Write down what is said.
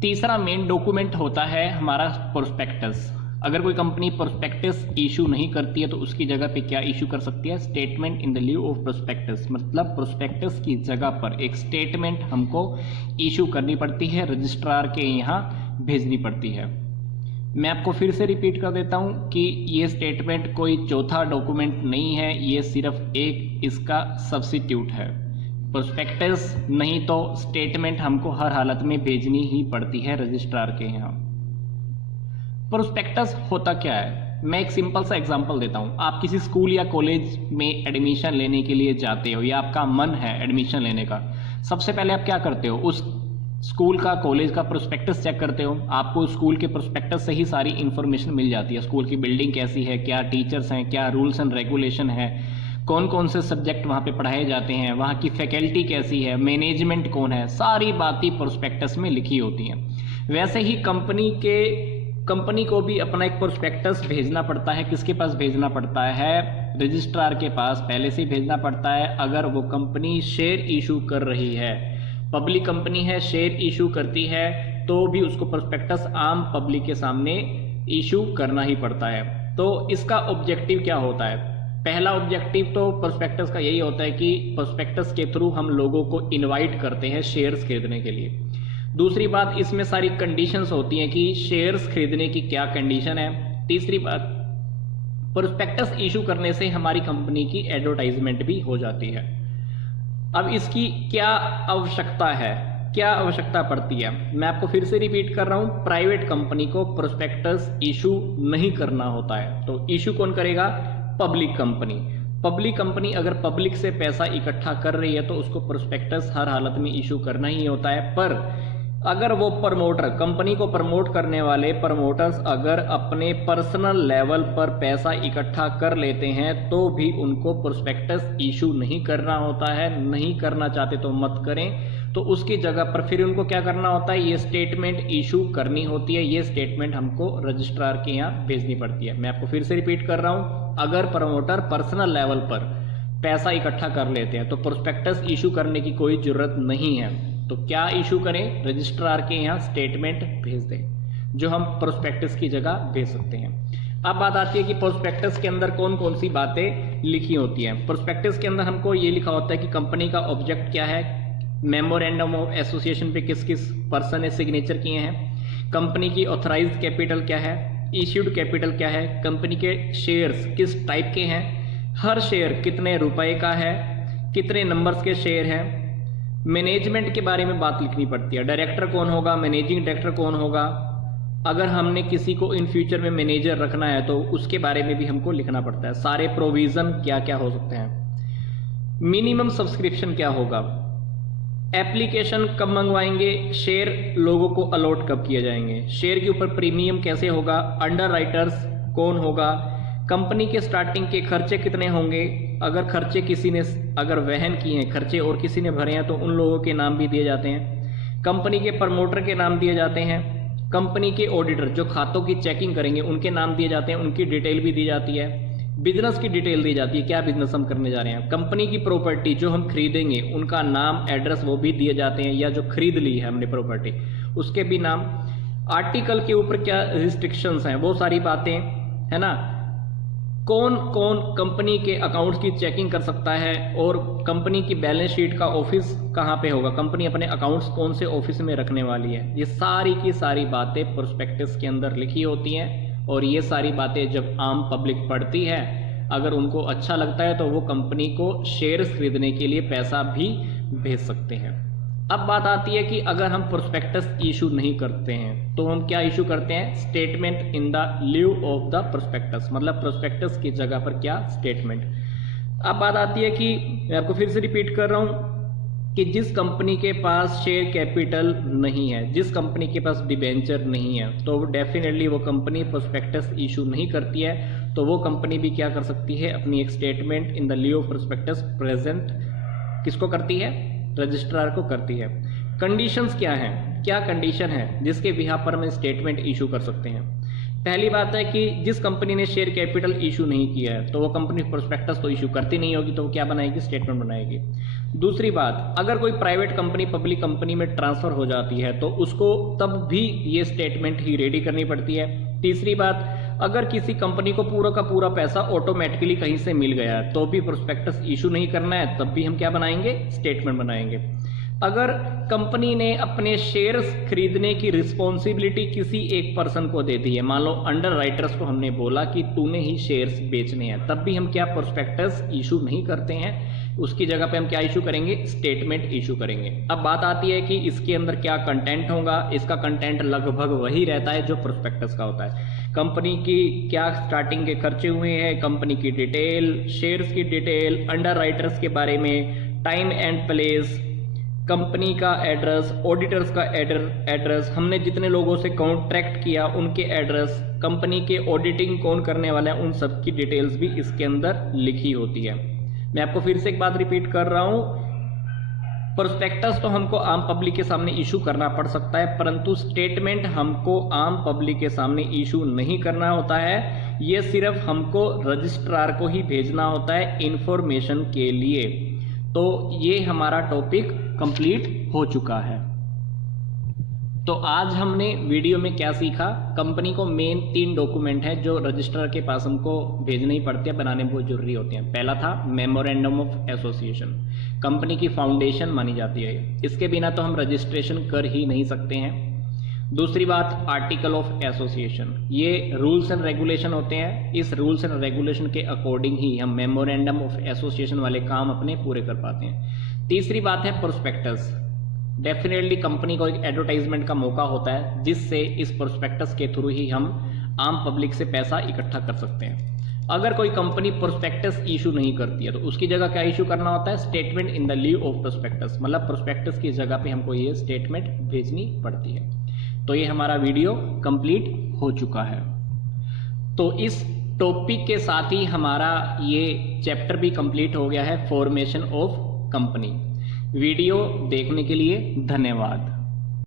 तीसरा main document होता है हमारा प्रोस्पेक्टस। अगर कोई कंपनी प्रोस्पेक्टस इशू नहीं करती है तो उसकी जगह पे क्या इशू कर सकती है? Statement in the लिeu of prospectus. मतलब प्रोस्पेक्टस की जगह पर एक स्टेटमेंट हमको इशू करनी पड़ती है, रजिस्ट्रार के यहाँ भेजनी पड़ती है। मैं आपको फिर से रिपीट कर देता हूँ कि ये स्टेटमेंट कोई चौथा डॉक्यूमेंट नहीं है, ये सिर्फ एक इसका सब्स्टिट्यूट है। प्रोस्पेक्टस नहीं तो स्टेटमेंट हमको हर हालत में भेजनी ही पड़ती है रजिस्ट्रार के यहाँ। प्रोस्पेक्टस होता क्या है? मैं एक सिंपल सा एग्जांपल देता हूँ। आप किसी स्कूल या कॉलेज में एडमिशन लेने के लिए जाते हो या आपका मन है एडमिशन लेने का, सबसे पहले आप क्या करते हो? उस स्कूल का, कॉलेज का प्रोस्पेक्टस चेक करते हो। आपको स्कूल के प्रोस्पेक्टस से ही सारी इन्फॉर्मेशन मिल जाती है। स्कूल की बिल्डिंग कैसी है, क्या टीचर्स हैं, क्या रूल्स एंड रेगुलेशन है, कौन कौन से सब्जेक्ट वहाँ पे पढ़ाए जाते हैं, वहाँ की फैकल्टी कैसी है, मैनेजमेंट कौन है, सारी बातें प्रोस्पेक्टस में लिखी होती हैं। वैसे ही कंपनी को भी अपना एक प्रोस्पेक्टस भेजना पड़ता है। किसके पास भेजना पड़ता है? रजिस्ट्रार के पास पहले से ही भेजना पड़ता है। अगर वो कंपनी शेयर इशू कर रही है, पब्लिक कंपनी है, शेयर इशू करती है, तो भी उसको प्रोस्पेक्टस आम पब्लिक के सामने इशू करना ही पड़ता है। तो इसका ऑब्जेक्टिव क्या होता है? पहला ऑब्जेक्टिव तो प्रोस्पेक्टस का यही होता है कि प्रोस्पेक्टस के थ्रू हम लोगों को इनवाइट करते हैं शेयर्स खरीदने के लिए। दूसरी बात, इसमें सारी कंडीशंस होती हैं कि शेयर्स खरीदने की क्या कंडीशन है। तीसरी बात, प्रोस्पेक्टस इशू करने से हमारी कंपनी की एडवर्टाइजमेंट भी हो जाती है। अब इसकी क्या आवश्यकता है, क्या आवश्यकता पड़ती है? मैं आपको फिर से रिपीट कर रहा हूं, प्राइवेट कंपनी को प्रोस्पेक्टस इशू नहीं करना होता है। तो इशू कौन करेगा? Public company. पब्लिक कंपनी अगर पब्लिक से पैसा इकट्ठा कर रही है तो उसको प्रोस्पेक्टस हर हालत में इशू करना ही होता है। पर अगर वो प्रमोटर, कंपनी को प्रमोट करने वाले प्रमोटर्स अगर अपने पर्सनल लेवल पर पैसा इकट्ठा कर लेते हैं तो भी उनको प्रोस्पेक्टस इशू नहीं करना होता है। नहीं करना चाहते तो मत करें। तो उसकी जगह पर फिर उनको क्या करना होता है? ये स्टेटमेंट इशू करनी होती है। ये स्टेटमेंट हमको रजिस्ट्रार के यहाँ भेजनी पड़ती है। मैं आपको फिर से रिपीट कर रहा हूँ, अगर प्रमोटर पर्सनल लेवल पर पैसा इकट्ठा कर लेते हैं तो प्रोस्पेक्टस इशू करने की कोई जरूरत नहीं है। तो क्या इशू करें? रजिस्ट्रार के यहाँ स्टेटमेंट भेज दें, जो हम प्रोस्पेक्टस की जगह भेज सकते हैं। अब बात आती है कि प्रोस्पेक्टस के अंदर कौन कौन सी बातें लिखी होती हैं। प्रोस्पेक्टस के अंदर हमको ये लिखा होता है कि कंपनी का ऑब्जेक्ट क्या है, मेमोरेंडम ऑफ एसोसिएशन पे किस किस पर्सन ने सिग्नेचर किए हैं, कंपनी की ऑथराइज्ड कैपिटल क्या है, इश्यूड कैपिटल क्या है, कंपनी के शेयर्स किस टाइप के हैं, हर शेयर कितने रुपए का है, कितने नंबर्स के शेयर हैं। मैनेजमेंट के बारे में बात लिखनी पड़ती है, डायरेक्टर कौन होगा, मैनेजिंग डायरेक्टर कौन होगा। अगर हमने किसी को इन फ्यूचर में मैनेजर रखना है तो उसके बारे में भी हमको लिखना पड़ता है। सारे प्रोविजन क्या क्या हो सकते हैं, मिनिमम सब्सक्रिप्शन क्या होगा, एप्लीकेशन कब मंगवाएंगे, शेयर लोगों को अलॉट कब किए जाएंगे, शेयर के ऊपर प्रीमियम कैसे होगा, अंडर राइटर्स कौन होगा, कंपनी के स्टार्टिंग के खर्चे कितने होंगे, अगर खर्चे किसी ने अगर वहन किए हैं खर्चे और किसी ने भरे हैं तो उन लोगों के नाम भी दिए जाते हैं, कंपनी के प्रमोटर के नाम दिए जाते हैं, कंपनी के ऑडिटर जो खातों की चेकिंग करेंगे उनके नाम दिए जाते हैं, उनकी डिटेल भी दी जाती है, बिजनेस की डिटेल दी जाती है, क्या बिजनेस हम करने जा रहे हैं, कंपनी की प्रॉपर्टी जो हम खरीदेंगे उनका नाम, एड्रेस वो भी दिए जाते हैं, या जो खरीद ली है हमने प्रॉपर्टी उसके भी नाम, आर्टिकल के ऊपर क्या रिस्ट्रिक्शंस हैं वो सारी बातें, है ना। कौन कौन कंपनी के अकाउंट्स की चेकिंग कर सकता है और कंपनी की बैलेंस शीट का ऑफिस कहाँ पे होगा, कंपनी अपने अकाउंट्स कौन से ऑफिस में रखने वाली है, ये सारी की सारी बातें प्रोस्पेक्टस के अंदर लिखी होती हैं। और ये सारी बातें जब आम पब्लिक पढ़ती है, अगर उनको अच्छा लगता है तो वो कंपनी को शेयर्स खरीदने के लिए पैसा भी भेज सकते हैं। अब बात आती है कि अगर हम प्रोस्पेक्टस इशू नहीं करते हैं तो हम क्या इशू करते हैं? Statement in the लिeu of the prospectus, मतलब प्रोस्पेक्टस की जगह पर क्या? स्टेटमेंट। अब बात आती है कि मैं आपको फिर से रिपीट कर रहा हूं कि जिस कंपनी के पास शेयर कैपिटल नहीं है, जिस कंपनी के पास डिबेंचर नहीं है, तो डेफिनेटली वो कंपनी प्रोस्पेक्टस इशू नहीं करती है। तो वो कंपनी भी क्या कर सकती है? अपनी एक statement in the लिeu of prospectus present किसको करती है? रजिस्ट्रार को करती है। कंडीशंस क्या हैं? क्या कंडीशन है जिसके बिहाफ पर हम स्टेटमेंट इशू कर सकते हैं? पहली बात है कि जिस कंपनी ने शेयर कैपिटल इशू नहीं किया है तो वो कंपनी प्रोस्पेक्टस तो इशू करती नहीं होगी, तो वो क्या बनाएगी, स्टेटमेंट बनाएगी। दूसरी बात, अगर कोई प्राइवेट कंपनी पब्लिक कंपनी में ट्रांसफर हो जाती है तो उसको तब भी ये स्टेटमेंट ही रेडी करनी पड़ती है। तीसरी बात, अगर किसी कंपनी को पूरा का पूरा पैसा ऑटोमेटिकली कहीं से मिल गया है तो भी प्रोस्पेक्टस इशू नहीं करना है, तब भी हम क्या बनाएंगे, स्टेटमेंट बनाएंगे। अगर कंपनी ने अपने शेयर्स खरीदने की रिस्पॉन्सिबिलिटी किसी एक पर्सन को दे दी है, मान लो अंडर राइटर्स को हमने बोला कि तूने ही शेयर्स बेचने हैं, तब भी हम क्या प्रोस्पेक्टस इशू नहीं करते हैं, उसकी जगह पे हम क्या इशू करेंगे, स्टेटमेंट इशू करेंगे। अब बात आती है कि इसके अंदर क्या कंटेंट होगा। इसका कंटेंट लगभग वही रहता है जो प्रोस्पेक्टस का होता है। कंपनी की क्या स्टार्टिंग के खर्चे हुए हैं, कंपनी की डिटेल, शेयर्स की डिटेल, अंडर राइटर्स के बारे में, टाइम एंड प्लेस, कंपनी का एड्रेस, ऑडिटर्स का एड्रेस, हमने जितने लोगों से कॉन्ट्रैक्ट किया उनके एड्रेस, कंपनी के ऑडिटिंग कौन करने वाला है, उन सब की डिटेल्स भी इसके अंदर लिखी होती है। मैं आपको फिर से एक बात रिपीट कर रहा हूं, प्रोस्पेक्टस तो हमको आम पब्लिक के सामने इशू करना पड़ सकता है, परंतु स्टेटमेंट हमको आम पब्लिक के सामने इशू नहीं करना होता है। ये सिर्फ हमको रजिस्ट्रार को ही भेजना होता है इंफॉर्मेशन के लिए। तो ये हमारा टॉपिक कंप्लीट हो चुका है। तो आज हमने वीडियो में क्या सीखा, कंपनी को मेन 3 डॉक्यूमेंट है जो रजिस्ट्रार के पास हमको भेजने ही पड़ते हैं, बनाने बहुत जरूरी होते हैं। पहला था मेमोरेंडम ऑफ एसोसिएशन, कंपनी की फाउंडेशन मानी जाती है, इसके बिना तो हम रजिस्ट्रेशन कर ही नहीं सकते हैं। दूसरी बात, आर्टिकल ऑफ एसोसिएशन, ये रूल्स एंड रेगुलेशन होते हैं, इस रूल्स एंड रेगुलेशन के अकॉर्डिंग ही हम मेमोरेंडम ऑफ एसोसिएशन वाले काम अपने पूरे कर पाते हैं। तीसरी बात है प्रोस्पेक्टस, डेफिनेटली कंपनी को एक एडवर्टाइजमेंट का मौका होता है जिससे इस प्रोस्पेक्टस के थ्रू ही हम आम पब्लिक से पैसा इकट्ठा कर सकते हैं। अगर कोई कंपनी प्रोस्पेक्टस इशू नहीं करती है तो उसकी जगह क्या इशू करना होता है, statement in the leave of prospectus, मतलब प्रोस्पेक्टस की जगह पे हमको ये स्टेटमेंट भेजनी पड़ती है। तो ये हमारा वीडियो कंप्लीट हो चुका है। तो इस टॉपिक के साथ ही हमारा ये चैप्टर भी कंप्लीट हो गया है, फॉर्मेशन ऑफ कंपनी। वीडियो देखने के लिए धन्यवाद।